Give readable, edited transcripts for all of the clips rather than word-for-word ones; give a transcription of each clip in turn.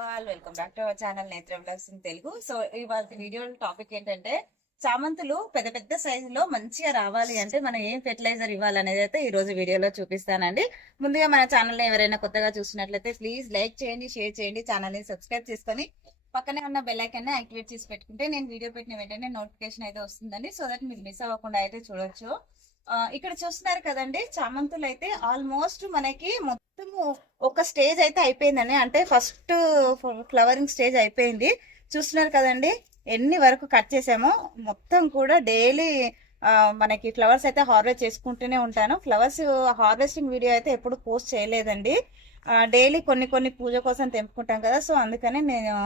Hello all welcome back to our channel నేత్ర blogs in Telugu. So ఇవాళ video topic ఏంటంటే చామంతులు పెద్ద పెద్ద సైజులో మంచిగా రావాలి అంటే మనం ఏం ఫెర్టిలైజర్ ఇవ్వాలనేది అయితే ఈ రోజు వీడియోలో చూపిస్తానండి. ముందుగా మన ఛానల్ ఎవరైనా కొత్తగా చూసినట్లయితే ప్లీజ్ లైక్ చేయండి, షేర్ చేయండి, ఛానల్ ని సబ్స్క్రైబ్ చేసుకొని పక్కనే ఉన్న బెల్ ఐకాన్ ని యాక్టివేట్ చేసి పెట్టుకుంటే నేను వీడియో పెట్టిన వెంటనే నోటిఫికేషన్ అయితే వస్తుందండి. సో దట్ మీరు మిస్ అవ్వకుండా అయితే చూడొచ్చు. ఇక్కడ చూస్తున్నారు కదండి, చామంతులు అయితే ఆల్మోస్ట్ మనకి మొత్తము ఒక స్టేజ్ అయితే అయిపోయిందండి. అంటే ఫస్ట్ ఫ్లవరింగ్ స్టేజ్ అయిపోయింది. చూస్తున్నారు కదండి ఎన్ని వరకు కట్ చేసామో. మొత్తం కూడా డైలీ మనకి ఫ్లవర్స్ అయితే హార్వెస్ట్ చేసుకుంటూనే ఉంటాను. ఫ్లవర్స్ హార్వెస్టింగ్ వీడియో అయితే ఎప్పుడు పోస్ట్ చేయలేదండి. డైలీ కొన్ని కొన్ని పూజ కోసం తెంపుకుంటాం కదా, సో అందుకని నేను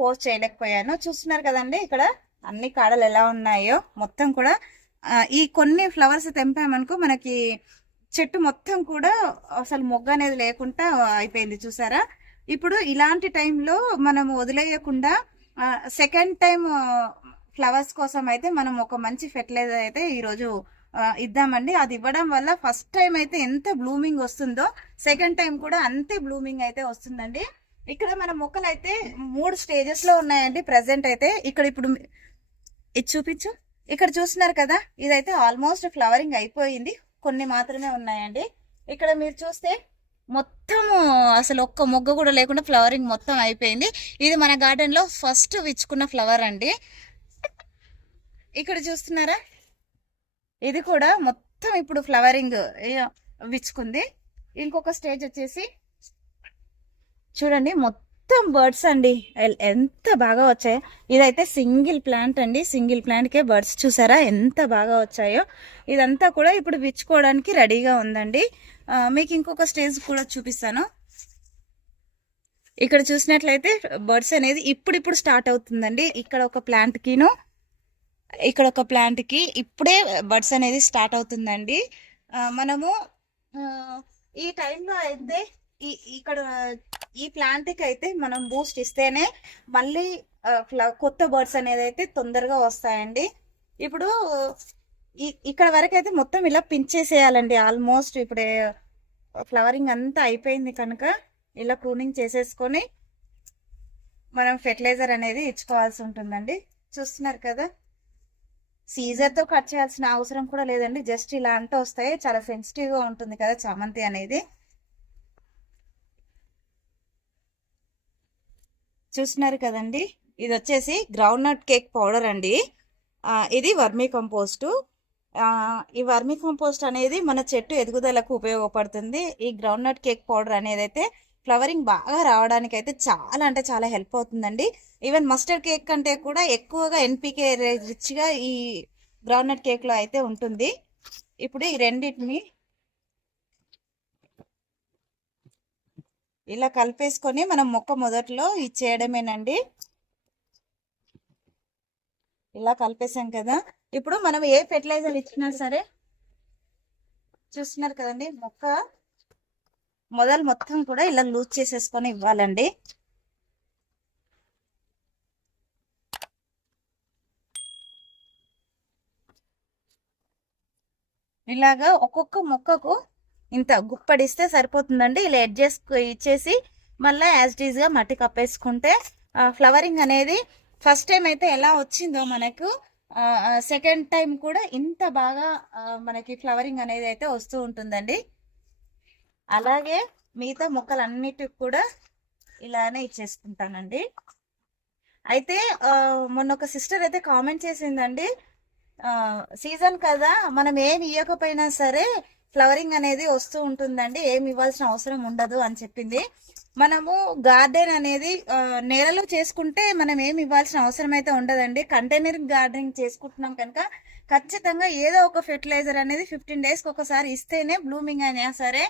పోస్ట్ చేయలేకపోయాను. చూస్తున్నారు కదండి ఇక్కడ అన్ని కాడలు ఎలా ఉన్నాయో. మొత్తం కూడా ఈ కొన్ని ఫ్లవర్స్ తెంపామనుకో మనకి చెట్టు మొత్తం కూడా అసలు మొగ్గ అనేది లేకుండా అయిపోయింది. చూసారా? ఇప్పుడు ఇలాంటి టైంలో మనం వదిలేయకుండా సెకండ్ టైం ఫ్లవర్స్ కోసం అయితే మనం ఒక మంచి ఫెర్టిలైజర్ అయితే ఈరోజు ఇద్దామండి. అది ఇవ్వడం వల్ల ఫస్ట్ టైం అయితే ఎంత బ్లూమింగ్ వస్తుందో సెకండ్ టైం కూడా అంతే బ్లూమింగ్ అయితే వస్తుందండి. ఇక్కడ మన మొక్కలు అయితే 3 స్టేజెస్ లో ఉన్నాయండి ప్రెసెంట్ అయితే. ఇక్కడ ఇప్పుడు ఇది చూపించు. ఇక్కడ చూస్తున్నారు కదా, ఇదైతే ఆల్మోస్ట్ ఫ్లవరింగ్ అయిపోయింది, కొన్ని మాత్రమే ఉన్నాయండి. ఇక్కడ మీరు చూస్తే మొత్తము అసలు ఒక్క మొగ్గ కూడా లేకుండా ఫ్లవరింగ్ మొత్తం అయిపోయింది. ఇది మన గార్డెన్ లో ఫస్ట్ విచ్చుకున్న ఫ్లవర్ అండి. ఇక్కడ చూస్తున్నారా, ఇది కూడా మొత్తం ఇప్పుడు ఫ్లవరింగ్ విచ్చుకుంది. ఇంకొక స్టేజ్ వచ్చేసి చూడండి, మొత్తం బర్డ్స్ అండి, ఎంత బాగా వచ్చాయో. ఇదైతే సింగిల్ ప్లాంట్ అండి, సింగిల్ ప్లాంట్ కే బర్డ్స్ చూసారా ఎంత బాగా వచ్చాయో. ఇదంతా కూడా ఇప్పుడు విచ్చుకోవడానికి రెడీగా ఉందండి. మీకు ఇంకొక స్టేజ్ కూడా చూపిస్తాను. ఇక్కడ చూసినట్లయితే బర్డ్స్ అనేది ఇప్పుడు స్టార్ట్ అవుతుందండి. ఇక్కడ ఒక ప్లాంట్ కిను ఇక్కడ ఒక ప్లాంట్ కి ఇప్పుడే బర్డ్స్ అనేది స్టార్ట్ అవుతుందండి. మనము ఈ టైంలో అయితే ఇక్కడ ఈ ప్లాంట్ కి అయితే మనం బూస్ట్ ఇస్తేనే మళ్ళీ కొత్త బర్డ్స్ అనేది అయితే తొందరగా వస్తాయండి. ఇప్పుడు ఇక్కడ వరకు అయితే మొత్తం ఇలా పించేసేయాలండి. ఆల్మోస్ట్ ఇప్పుడే ఫ్లవరింగ్ అంతా అయిపోయింది కనుక ఇలా ప్రూనింగ్ చేసేసుకొని మనం ఫెర్టిలైజర్ అనేది ఇచ్చుకోవాల్సి ఉంటుందండి. చూస్తున్నారు కదా, సీజర్ తో కట్ చేయాల్సిన అవసరం కూడా లేదండి. జస్ట్ ఇలా అంతా వస్తాయి. చాలా సెన్సిటివ్ గా ఉంటుంది కదా చామంతి అనేది. చూస్తున్నారు కదండి, ఇది వచ్చేసి గ్రౌండ్ నట్ కేక్ పౌడర్ అండి. ఇది వర్మీ కంపోస్టు. ఈ వర్మీ కంపోస్ట్ అనేది మన చెట్టు ఎదుగుదలకు ఉపయోగపడుతుంది. ఈ గ్రౌండ్ నట్ కేక్ పౌడర్ అనేది అయితే ఫ్లవరింగ్ బాగా రావడానికి అయితే చాలా అంటే చాలా హెల్ప్ అవుతుందండి. ఈవెన్ మస్టర్డ్ కేక్ కంటే కూడా ఎక్కువగా ఎన్పికే రిచ్గా ఈ గ్రౌండ్ నట్ కేక్ లో అయితే ఉంటుంది. ఇప్పుడు ఈ రెండింటిని ఇలా కలిపేసుకొని మనం మొక్క మొదట్లో ఇచ్చేయడమేనండి. ఇలా కలిపేసాం కదా, ఇప్పుడు మనం ఏ ఫెర్టిలైజర్ ఇచ్చినా సరే చూస్తున్నారు కదండి, మొక్క మొదలు మొత్తం కూడా ఇలా లూజ్ చేసేసుకొని ఇవ్వాలండి. ఇలాగా ఒక్కొక్క మొక్కకు ఇంత గుప్పడిస్తే సరిపోతుందండి. ఇలా అడ్జస్ట్ ఇచ్చేసి మళ్ళీ యాజ్ ఇట్ గా మట్టి కప్పేసుకుంటే ఫ్లవరింగ్ అనేది ఫస్ట్ టైం అయితే ఎలా వచ్చిందో మనకు సెకండ్ టైం కూడా ఇంత బాగా మనకి ఫ్లవరింగ్ అనేది అయితే వస్తూ ఉంటుందండి. అలాగే మిగతా మొక్కలన్నిటికి కూడా ఇలానే ఇచ్చేసుకుంటానండి. అయితే మొన్న ఒక సిస్టర్ అయితే కామెంట్ చేసిందండి, సీజన్ కదా మనం ఏమి ఇవ్వకపోయినా సరే ఫ్లవరింగ్ అనేది వస్తూ ఉంటుందండి, ఏమి ఇవ్వాల్సిన అవసరం ఉండదు అని చెప్పింది. మనము గార్డెన్ అనేది నేలలో చేసుకుంటే మనం ఏమి ఇవ్వాల్సిన అవసరం అయితే ఉండదండి. కంటైనర్ గార్డెనింగ్ చేసుకుంటున్నాం కనుక ఖచ్చితంగా ఏదో ఒక ఫెర్టిలైజర్ అనేది 15 డేస్కి ఒకసారి ఇస్తేనే బ్లూమింగ్ అయినా సరే,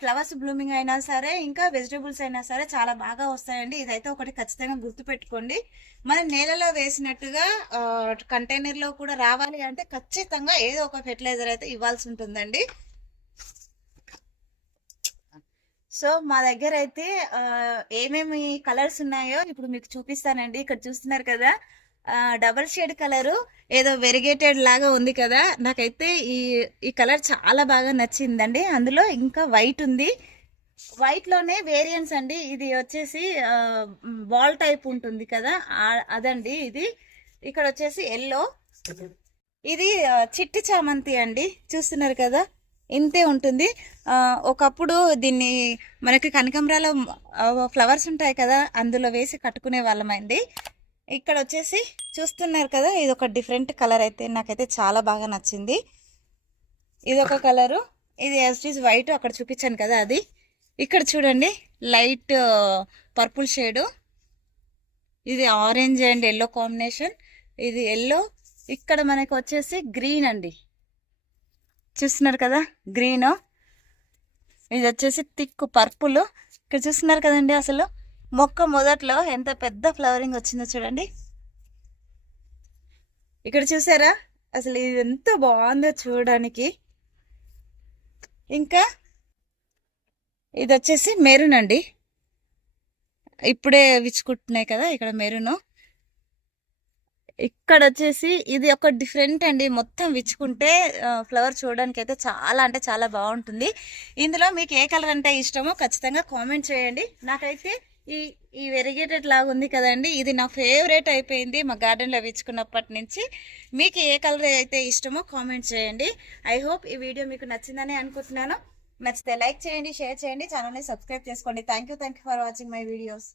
ఫ్లవర్స్ బ్లూమింగ్ అయినా సరే, ఇంకా వెజిటేబుల్స్ అయినా సరే చాలా బాగా వస్తాయండి. ఇదైతే ఒకటి ఖచ్చితంగా గుర్తుపెట్టుకోండి. మనం నేలలో వేసినట్టుగా కంటైనర్ లో కూడా రావాలి అంటే ఖచ్చితంగా ఏదో ఒక ఫెర్టిలైజర్ అయితే ఇవ్వాల్సి ఉంటుందండి. సో మా దగ్గర అయితే ఏమేమి కలర్స్ ఉన్నాయో ఇప్పుడు మీకు చూపిస్తానండి. ఇక్కడ చూస్తున్నారు కదా, డబల్ షేడ్ కలరు ఏదో వెరిగేటెడ్ లాగా ఉంది కదా, నాకైతే ఈ కలర్ చాలా బాగా నచ్చిందండి. అందులో ఇంకా వైట్ ఉంది, వైట్ లోనే వేరియంట్స్ అండి. ఇది వచ్చేసి బాల్ టైప్ ఉంటుంది కదా, అదండి ఇది. ఇక్కడ వచ్చేసి ఎల్లో. ఇది చిట్టి చామంతి అండి, చూస్తున్నారు కదా, ఇంతే ఉంటుంది. ఒకప్పుడు దీన్ని మనకి కనకంబరాల ఫ్లవర్స్ ఉంటాయి కదా, అందులో వేసి కట్టుకునే వాళ్ళమండి. ఇక్కడ వచ్చేసి చూస్తున్నారు కదా, ఇది ఒక డిఫరెంట్ కలర్ అయితే నాకైతే చాలా బాగా నచ్చింది. ఇది ఒక కలరు, ఇది ఎస్టీస్ వైట్ అక్కడ చూపించాను కదా అది. ఇక్కడ చూడండి లైట్ పర్పుల్ షేడు, ఇది ఆరెంజ్ అండ్ ఎల్లో కాంబినేషన్. ఇది ఎల్లో. ఇక్కడ మనకి వచ్చేసి గ్రీన్ అండి, చూస్తున్నారు కదా గ్రీన్. ఇది వచ్చేసి థిక్ పర్పుల్. ఇక్కడ చూస్తున్నారు కదండి, అసలు మొక్క మొదట్లో ఎంత పెద్ద ఫ్లవరింగ్ వచ్చిందో చూడండి. ఇక్కడ చూసారా, అసలు ఇది ఎంత బాగుందో చూడడానికి. ఇంకా ఇది వచ్చేసి మెరూన్ అండి, ఇప్పుడే విచ్చుకుంటున్నాయి కదా ఇక్కడ మెరూన్. ఇక్కడ వచ్చేసి ఇది ఒక డిఫరెంట్ అండి, మొత్తం విచ్చుకుంటే ఫ్లవర్ చూడడానికి అయితే చాలా అంటే చాలా బాగుంటుంది. ఇందులో మీకు ఏ కలర్ అంటే ఇష్టమో ఖచ్చితంగా కామెంట్ చేయండి. నాకైతే ఈ ఈ వెరిగేటెడ్ లాగా ఉంది కదండి, ఇది నా ఫేవరెట్ అయిపోయింది మా గార్డెన్లో విచ్చుకున్నప్పటి నుంచి. మీకు ఏ కలర్ అయితే ఇష్టమో కామెంట్ చేయండి. ఐ హోప్ ఈ వీడియో మీకు నచ్చిందని అనుకుంటున్నాను. నచ్చితే లైక్ చేయండి, షేర్ చేయండి, ఛానల్ని సబ్స్క్రైబ్ చేసుకోండి. Thank you for watching my videos.